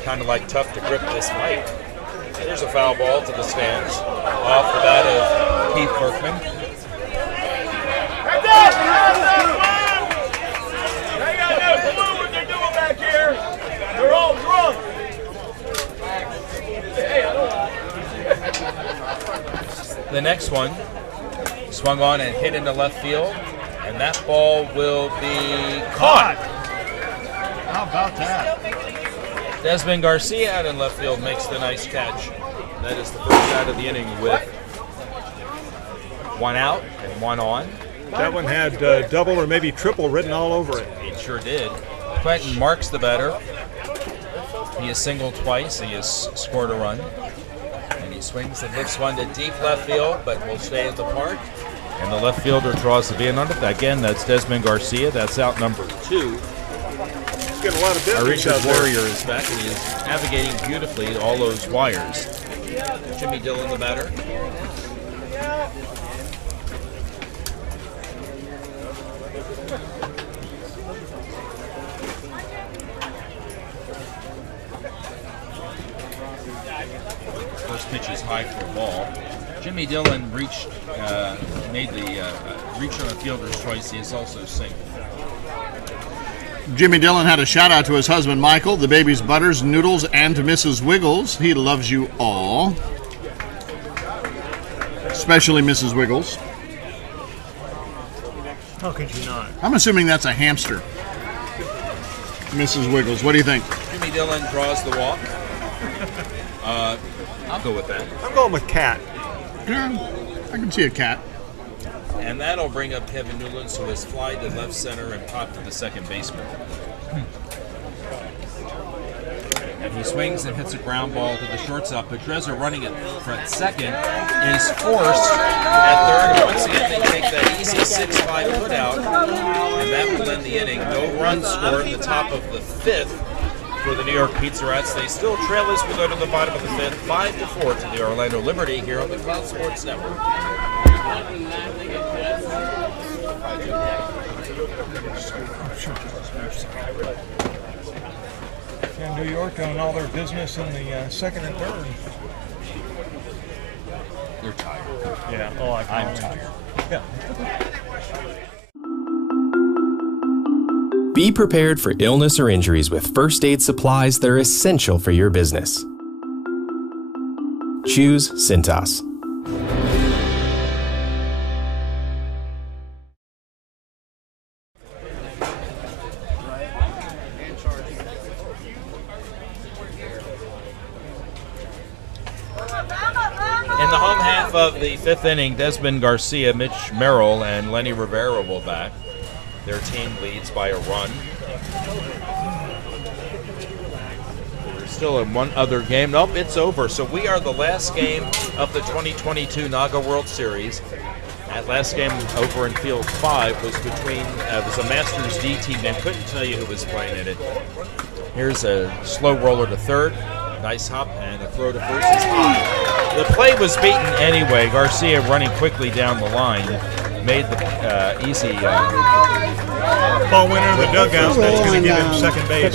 It's kind of like tough to grip this mic. There's a foul ball to the stands off the bat of Keith Kirkman. They got no clue what they're doing back here. They're all drunk. The next one swung on and hit into left field, and that ball will be caught. How about that? Desmond Garcia out in left field makes the nice catch. That is the first out of the inning with one out and one on. That one had double or maybe triple written all over it. It sure did. Quentin Marks the batter. He has singled twice. He has scored a run. And he swings and hits one to deep left field, but will stay at the park. And the left fielder draws the V on it. Again, that's Desmond Garcia. That's out number 2. He's getting a lot of business Richard out there. Warrior is back, and he is navigating beautifully all those wires. Jimmy Dillon, the batter. First pitch is high for a ball. Jimmy Dillon reached on a fielder's choice. He is also single. Jimmy Dillon had a shout out to his husband Michael, the baby's Butters, Noodles, and to Mrs. Wiggles. He loves you all. Especially Mrs. Wiggles. How could you not? I'm assuming that's a hamster. Mrs. Wiggles, what do you think? Jimmy Dillon draws the walk. I'll go with that. I'm going with cat. Yeah, I can see a cat. And that'll bring up Kevin Newlands, who has flied to left center and popped to the second baseman. And he swings and hits a ground ball to the shortstop. Pedreza running at second is forced at third. Once again, they take that easy 6-5 put out, and that will end the inning. No runs scored at the top of the 5th for the New York Pizza Rats. They still trail as we go to the bottom of the 5th, 5-4 to the Orlando Liberty here on the Cloud Sports Network. And New York doing all their business in the second and third. They're tired. Yeah. I'm tired. Yeah. Be prepared for illness or injuries with first aid supplies that are essential for your business. Choose Cintas. In the home half of the 5th inning, Desmond Garcia, Mitch Merrill, and Lenny Rivera will bat. Their team leads by a run. There's still one other game. Nope, it's over. So we are the last game of the 2022 NAGAAA World Series. That last game over in Field 5 was between, was a Masters D team. I couldn't tell you who was playing in it. Here's a slow roller to third. Nice hop, and a throw to first is high. The play was beaten anyway. Garcia running quickly down the line made the easy Ball went into the dugout. That's going to give him second base.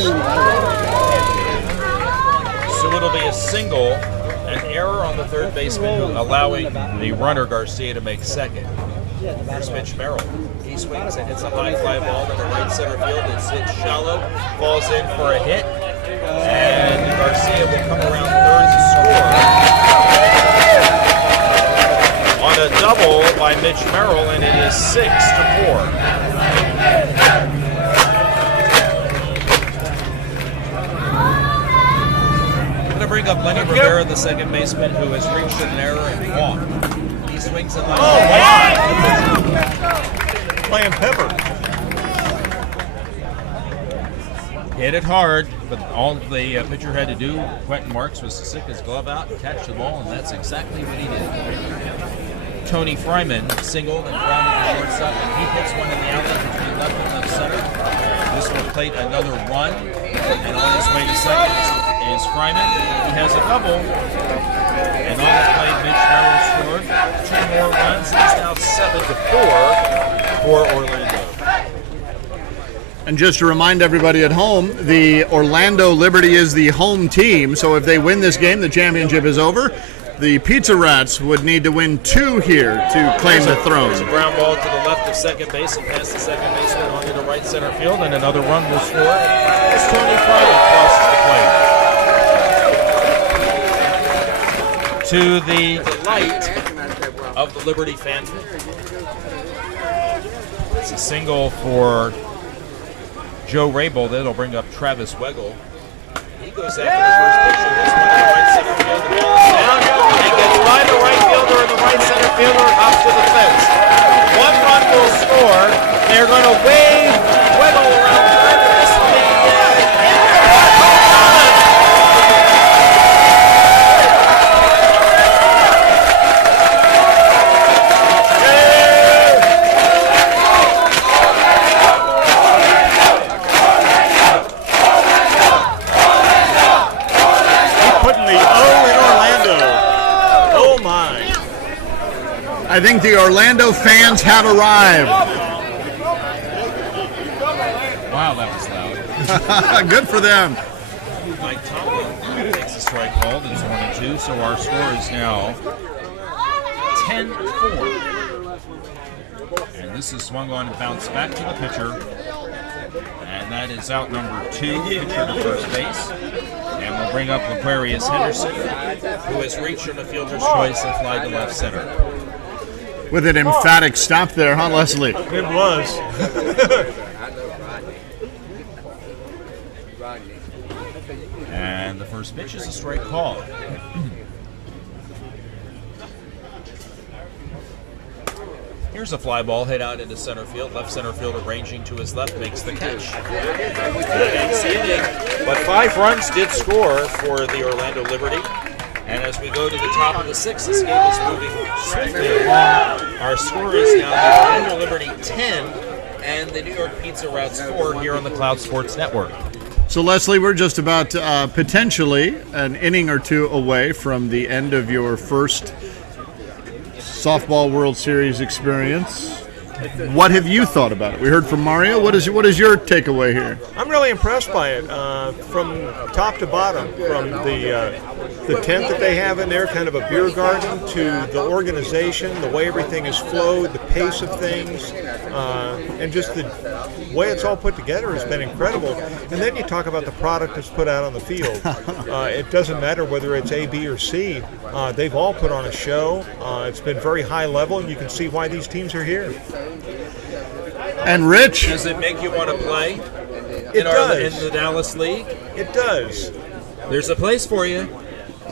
So it'll be a single, an error on the third baseman, allowing the runner Garcia to make second. Here's Mitch Merrill. He swings and hits a high fly ball in the right center field. It's hit shallow, falls in for a hit, and Garcia will come around third to score on a double by Mitch Merrill, and it is 6-4. I'm going to bring up Lenny Rivera, the second baseman, who has reached an error and walked. He swings and Playing pepper. hit it hard, but all the pitcher had to do, Quentin Marks, was to stick his glove out and catch the ball, and that's exactly what he did. Tony Fryman singled and grounded the shortstop, and he hits one in the alley between left and left center. This will plate another run, and on his way to second is Fryman. He has a double, and on his play, Mitch Merrill scored 2 more runs. It's now 7-4 for Orlando. And just to remind everybody at home, the Orlando Liberty is the home team, so if they win this game, the championship is over. The Pizza Rats would need to win 2 here to claim the throne. There's a ground ball to the left of second base and past the second baseman onto the right center field, and another run will score as Tony Friday crosses the plate. To the delight of the Liberty fans. It's a single for Joe Rabel. That'll bring up Travis Weigel. He goes after the first pitch of this one to the right center field. The ball is down and gets by the right fielder, and the right center fielder hops to the fence. 1 run will score. They're going to wave Weigel around third. This will be I think the Orlando fans have arrived. Wow, that was loud. Good for them. Mike Tomlin takes a strike called. It's 1-2, so our score is now 10-4. And this is swung on and bounced back to the pitcher. And that is out number 2, pitcher to first base. And we'll bring up Aquarius Henderson, who has reached on the fielder's choice and fly to left center. With an emphatic stop there, huh, Leslie? It was. And the first pitch is a strike call. Here's a fly ball hit out into center field. Left center fielder ranging to his left makes the catch. But 5 runs did score for the Orlando Liberty. And as we go to the top of the 6th, this game is moving swiftly along. Our score is now the Orlando Liberty 10 and the New York Pizza Rats 4 here on the Cloud Sports Network. So, Leslie, we're just about potentially an inning or 2 away from the end of your first Softball World Series experience. What have you thought about it? We heard from Mario. What is your takeaway here? I'm really impressed by it, from top to bottom, from the tent that they have in there, kind of a beer garden, to the organization, the way everything is flowed, the pace of things, and just the way it's all put together has been incredible. And then you talk about the product that's put out on the field. It doesn't matter whether it's A, B, or C. They've all put on a show. It's been very high level, and you can see why these teams are here. And Rich? Does it make you want to play It does. in the Dallas League? It does. There's a place for you.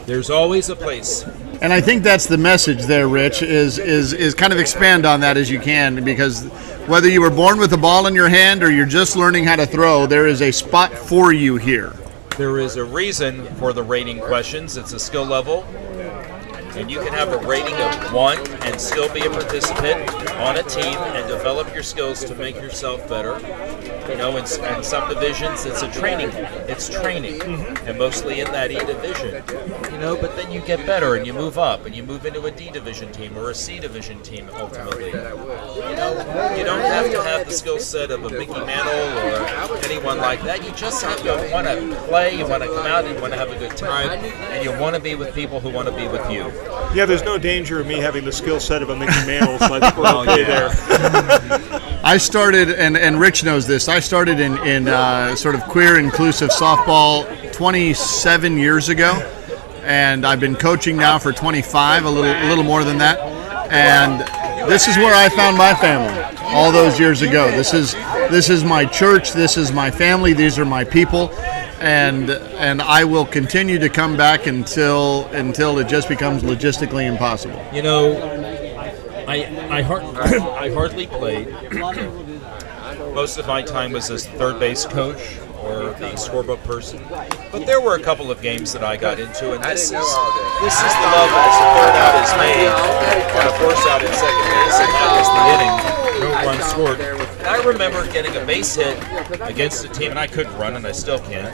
There's always a place. And I think that's the message there, Rich, is kind of expand on that as you can, because whether you were born with a ball in your hand or you're just learning how to throw, there is a spot for you here. There is a reason for the rating questions. It's a skill level. And you can have a rating of 1 and still be a participant on a team and develop your skills to make yourself better. You know, in some divisions, it's training, and mostly in that E division. You know, but then you get better and you move up and you move into a D division team or a C division team ultimately. You know, you don't have to have the skill set of a Mickey Mantle or anyone like that. You just have to want to play, you want to come out, you want to have a good time, and you want to be with people who want to be with you. Yeah, there's no danger of me having the skill set of a Mickey Mantle, so I think we're okay there. I started, and Rich knows this, I started in sort of queer inclusive softball 27 years ago, and I've been coaching now for 25, a little more than that, and this is where I found my family all those years ago. This is my church, this is my family, these are my people. And I will continue to come back until it just becomes logistically impossible. You know, I hardly played. Most of my time was as third base coach or the scorebook person, but there were a couple of games that I got into, and this is the love as a third out is made on a force out at second base, and that was the inning. No run scored. And I remember getting a base hit against a team, and I couldn't run, and I still can't.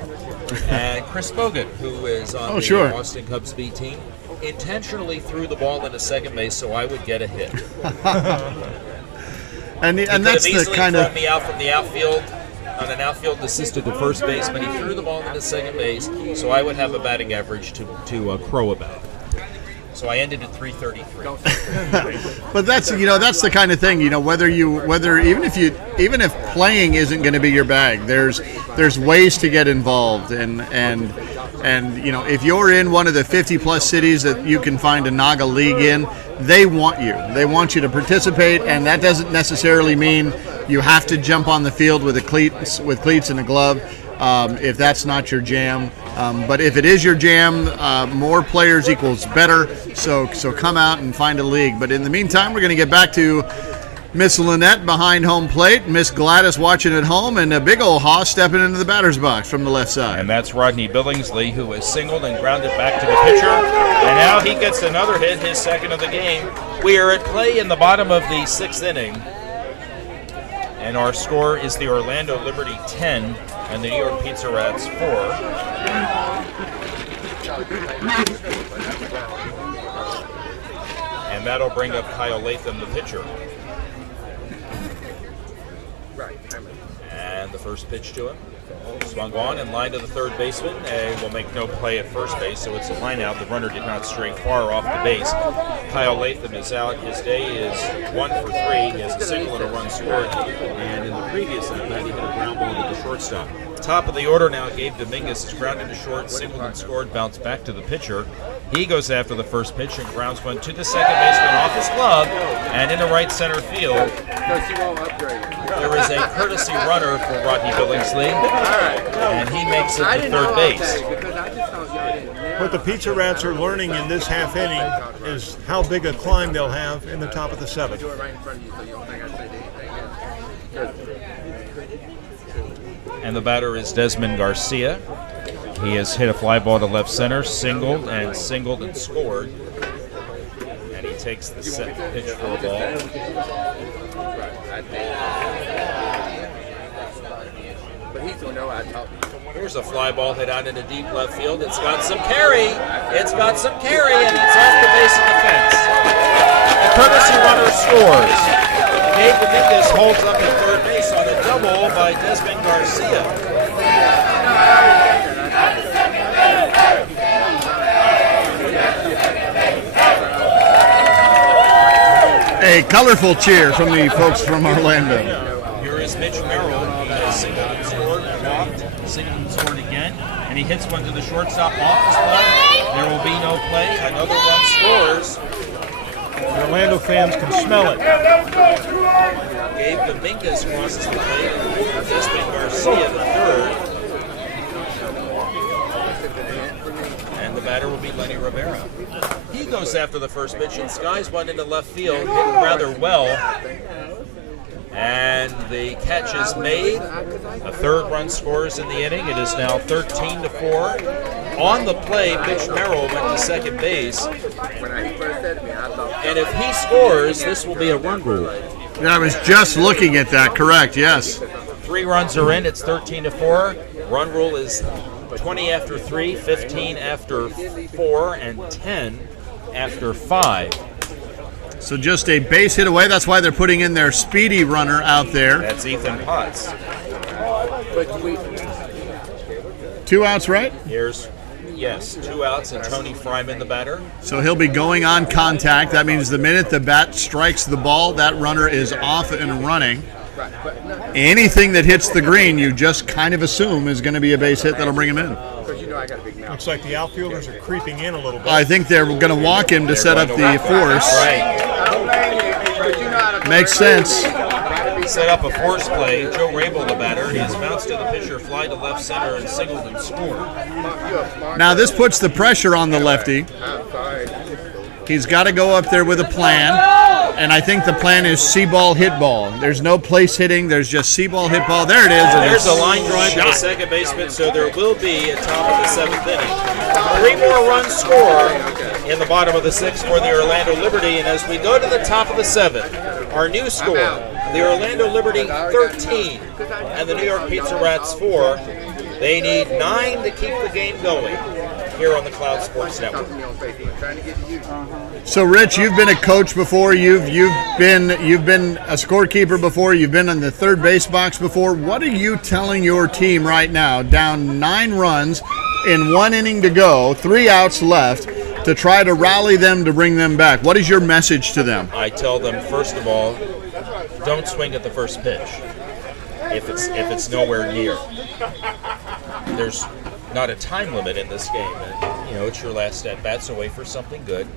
And Chris Bogut, who is on the Boston Cubs B team, intentionally threw the ball into second base so I would get a hit. and that's the kind of me out from the outfield on an outfield assisted to first baseman. He threw the ball into second base, so I would have a batting average to crow about. So I ended at 333. But that's that's the kind of thing, whether even if playing isn't going to be your bag, there's ways to get involved, and if you're in one of the 50+ cities that you can find a NAGAAA league in, they want you to participate, and that doesn't necessarily mean you have to jump on the field with cleats and a glove if that's not your jam. But if it is your jam, more players equals better. So come out and find a league. But in the meantime, we're going to get back to Miss Lynette behind home plate, Miss Gladys watching at home, and a big old Haas stepping into the batter's box from the left side. And that's Rodney Billingsley, who has singled and grounded back to the pitcher. And now he gets another hit, his second of the game. We are at play in the bottom of the 6th inning. And our score is the Orlando Liberty 10 and the New York Pizza Rats 4. And that'll bring up Kyle Latham, the pitcher. And the first pitch to him. Swung on and line to the third baseman, and will make no play at first base, so it's a line out. The runner did not stray far off the base. Kyle Latham is out. His day is 1 for 3. He has a single and a run scored, and in the previous at-bat, he hit a ground ball to the shortstop. Top of the order now, Gabe Dominguez is grounded to short, singled and scored, bounced back to the pitcher. He goes after the first pitch and grounds one to the second baseman off his glove, and into right center field. There is a courtesy runner for Rodney Billingsley, and he makes it to third base. What the Pizza Rats are learning in this half inning is how big a climb they'll have in the top of the 7th. And the batter is Desmond Garcia. He has hit a fly ball to left center, singled and scored. And he takes the set pitch for a ball. Here's a fly ball hit out into deep left field. It's got some carry. And it's off the base of the fence. The courtesy runner scores. Gabe Dominguez holds up at third base on a double by Desmond Garcia. A colorful cheer from the folks from Orlando. Here is Mitch Merrill. He has singled and scored, walked, singled and scored again, and he hits one to the shortstop off his glove. There will be no play. Another run scores. The Orlando fans can smell it. Gabe Dominguez crosses the plate. Desmond Garcia, the third. And the batter will be Lenny Rivera. He goes after the first pitch and skies one into left field, hit rather well. And the catch is made. A third run scores in the inning. It is now 13-4. On the play, Mitch Merrill went to second base. And if he scores, this will be a run rule. Yeah, I was just looking at that. Correct, yes. 3 runs are in. It's 13-4. Run rule is 20 after 3, 15 after 4, and 10 after 5. So just a base hit away. That's why they're putting in their speedy runner out there. That's Ethan Potts. 2 outs, right? Yes, 2 outs, and Tony Fryman, the batter. So he'll be going on contact. That means the minute the bat strikes the ball, that runner is off and running. Anything that hits the green, you just kind of assume is going to be a base hit that'll bring him in. Looks like the outfielders are creeping in a little bit. I think they're going to walk him to set up the force. Right. Makes sense. Set up a force play. Joe Rabel, the batter. He has bounced to the pitcher, fly to left center, and singled and scored. Now this puts the pressure on the lefty. He's got to go up there with a plan, and I think the plan is see-ball, hit ball. There's no place hitting. There's just see-ball, hit ball. There it is. There's a line drive to the second baseman, so there will be a top of the 7th inning. 3 more runs score in the bottom of the 6th for the Orlando Liberty, and as we go to the top of the 7th, our new score, the Orlando Liberty 13 and the New York Pizza Rats 4. They need 9 to keep the game going here on the Cloud Sports Network. So, Rich, you've been a coach before. You've been a scorekeeper before. You've been in the third base box before. What are you telling your team right now, down 9 runs in 1 inning to go, 3 outs left, to try to rally them to bring them back? What is your message to them? I tell them, first of all, don't swing at the first pitch if it's nowhere near. There's not a time limit in this game, and it's your last at bat, so wait for something good.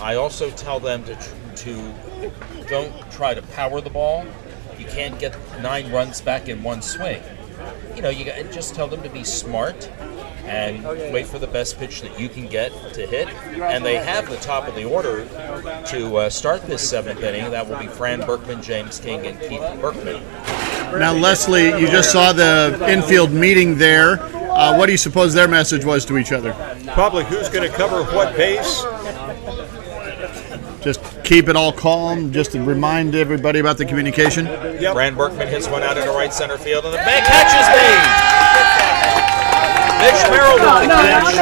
I also tell them to don't try to power the ball. You can't get 9 runs back in one swing. Just tell them to be smart and wait for the best pitch that you can get to hit. And they have the top of the order to start this 7th inning. That will be Fran Berkman, James King, and Keith Berkman. Now, Leslie, you just saw the infield meeting there. What do you suppose their message was to each other? Probably who's going to cover what base. Just keep it all calm, just to remind everybody about the communication. Yep. Fran Berkman hits one out into right center field, and the big catch is made. Mitch Merrill with the catch.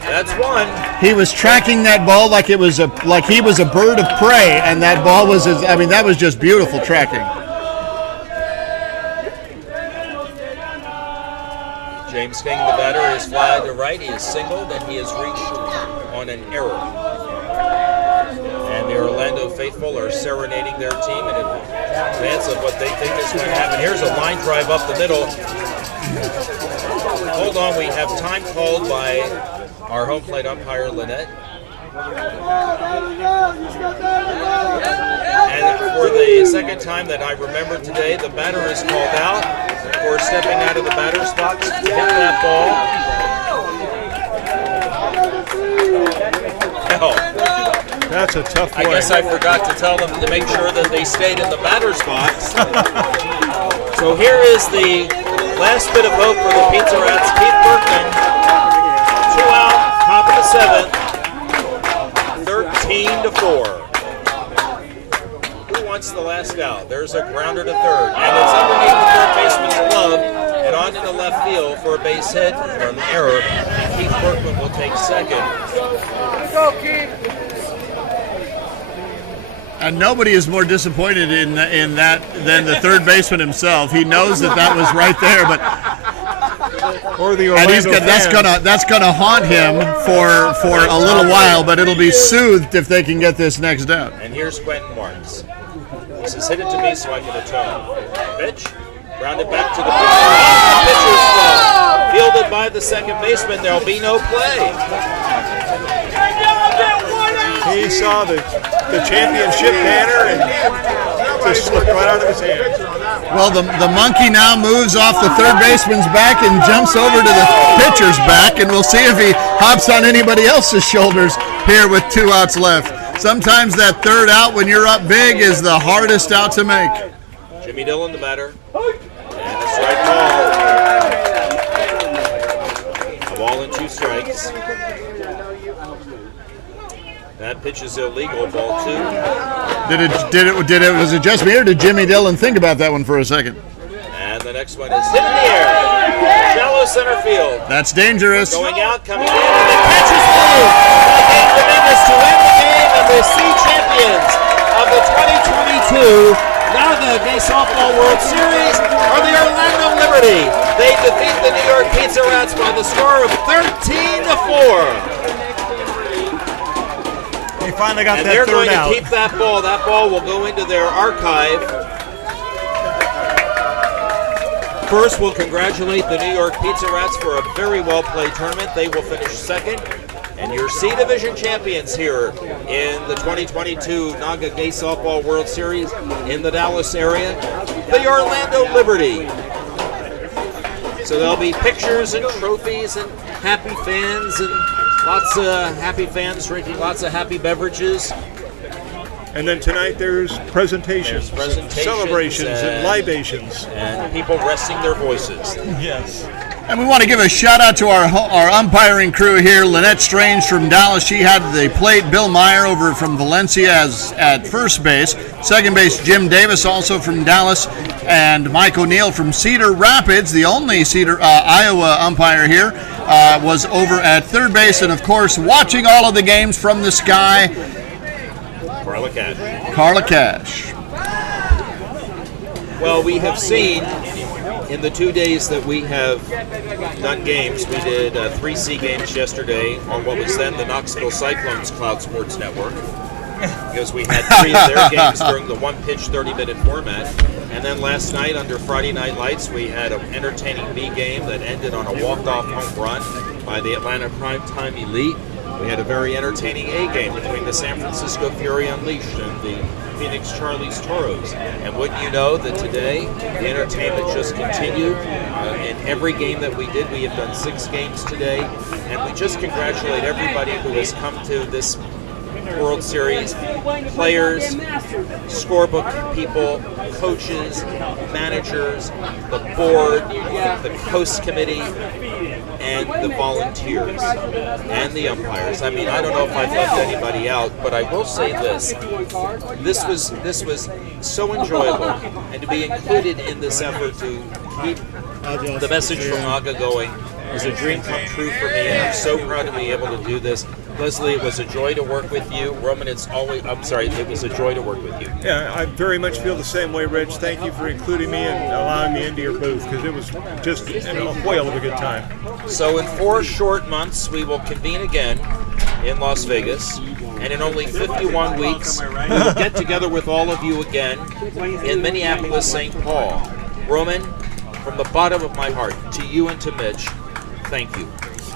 That's 1. He was tracking that ball like he was a bird of prey, and that ball was that was just beautiful tracking. James King, the batter, is fly to right. He is singled, and he has reached on an error. And the Orlando faithful are serenading their team in advance of what they think is going to happen. Here's a line drive up the middle. Hold on, we have time called by our home plate umpire, Lynette. And for the second time that I remember today, the batter is called out for stepping out of the batter's box to hit that ball. Oh. That's a tough one. I guess I forgot to tell them to make sure that they stayed in the batter's box. So here is the last bit of hope for the Pizza Rats. Keith Berkman, 2 out, top of the 7th, 13-4. Who wants the last out? There's a grounder to third, and it's underneath the third baseman's glove and on into left field for a base hit or an error. Keith Berkman will take second. Go, Keith. And nobody is more disappointed in that than the third baseman himself. He knows that was right there, but or the Orlando that's gonna haunt him for a little while. But it'll be soothed if they can get this next out. And here's Quentin Marks. He says, "Hit it to me so I can atone." Pitch, rounded back to the pitcher's glove. Fielded by the second baseman. There'll be no play. He saw the championship banner and just slipped right out of his hand. Well, the monkey now moves off the third baseman's back and jumps over to the pitcher's back, and we'll see if he hops on anybody else's shoulders here with 2 outs left. Sometimes that third out when you're up big is the hardest out to make. Jimmy Dillon, the batter. And a strike ball. A ball and 2 strikes. That pitch is illegal, ball 2. Was it just me, or did Jimmy Dillon think about that one for a second? And the next one is hit in the air. Shallow center field. That's dangerous. Going out, coming in, and the catch is through. Game Dominguez to win the game, and the C champions of the 2022 NAGAAA Softball World Series are the Orlando Liberty. They defeat the New York Pizza Rats by the score of 13-4. They finally got and that they're third going out. to keep that ball. That ball will go into their archive. First, we'll congratulate the New York Pizza Rats for a very well-played tournament. They will finish second. And your C Division champions here in the 2022 NAGAAA Softball World Series in the Dallas area, the Orlando Liberty. So there'll be pictures and trophies and happy fans and lots of happy fans drinking lots of happy beverages. And then tonight there's presentations, celebrations, and libations. And people resting their voices. Yes. And we want to give a shout out to our umpiring crew here. Lynette Strange from Dallas, she had the plate. Bill Meyer over from Valencia at first base. Second base, Jim Davis, also from Dallas. And Mike O'Neill from Cedar Rapids, the only Iowa umpire here, was over at third base. And of course, watching all of the games from the sky, Carla Cash. Well, we have seen in the 2 days that we have done games, we did 3 C games yesterday on what was then the Knoxville Cyclones Cloud Sports Network, because we had 3 of their games during the one-pitch 30-minute format. And then last night under Friday Night Lights, we had an entertaining B game that ended on a walk-off home run by the Atlanta Primetime Elite. We had a very entertaining A game between the San Francisco Fury Unleashed and the Phoenix Charlies Toros. And wouldn't you know that today the entertainment just continued. In every game that we did, we have done 6 games today. And we just congratulate everybody who has come to this World Series, players, scorebook people, coaches, managers, the board, the host committee, and the volunteers, and the umpires. I mean, I don't know if I've left anybody out, but I will say this. This was so enjoyable, and to be included in this effort to keep the message from NAGAAA going is a dream come true for me, and I'm so proud to be able to do this. Leslie, it was a joy to work with you. Roman, it was a joy to work with you. Yeah, I very much feel the same way, Rich. Thank you for including me and allowing me into your booth, because it was just a whale of a good time. So in 4 short months, we will convene again in Las Vegas, and in only 51 weeks, we will get together with all of you again in Minneapolis, St. Paul. Roman, from the bottom of my heart, to you and to Mitch, thank you.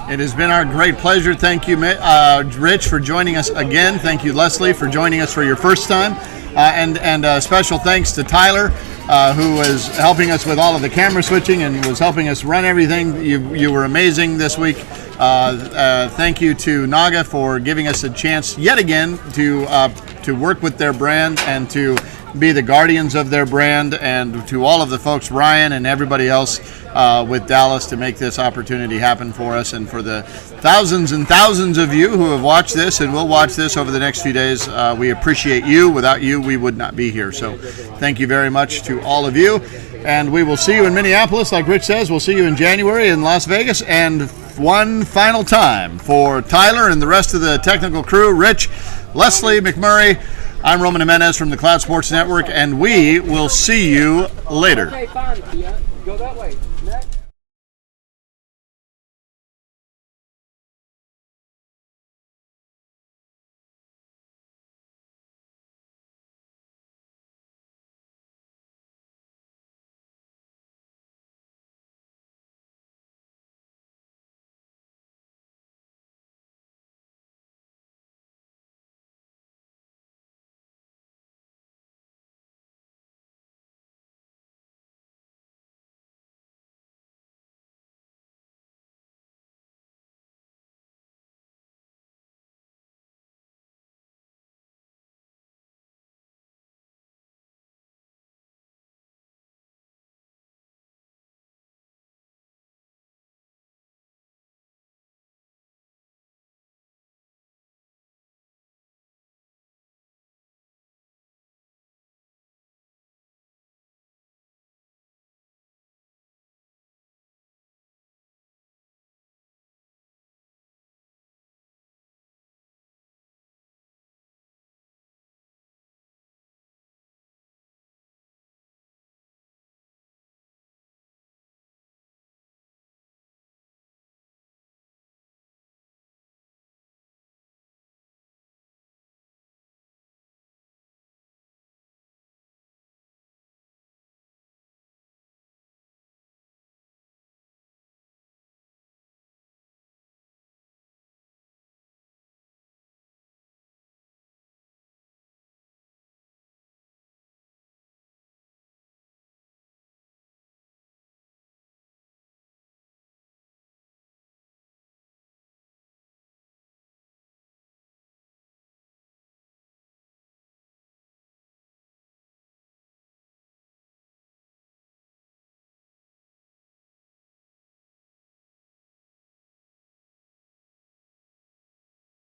It has been our great pleasure. Thank you, Rich, for joining us again. Thank you, Leslie, for joining us for your first time. And special thanks to Tyler, who was helping us with all of the camera switching and was helping us run everything. You were amazing this week. Thank you to NAGAAA for giving us a chance yet again to work with their brand and to be the guardians of their brand, and to all of the folks, Ryan and everybody else with Dallas, to make this opportunity happen for us, and for the thousands and thousands of you who have watched this and will watch this over the next few days. We appreciate you. Without you, we would not be here. So thank you very much to all of you, and we will see you in Minneapolis. Like Rich says, we'll see you in January in Las Vegas. And one final time for Tyler and the rest of the technical crew, Rich, Leslie, McMurray, I'm Roman Jimenez from the Cloud Sports Network, and we will see you later. Okay, fine. Go that way.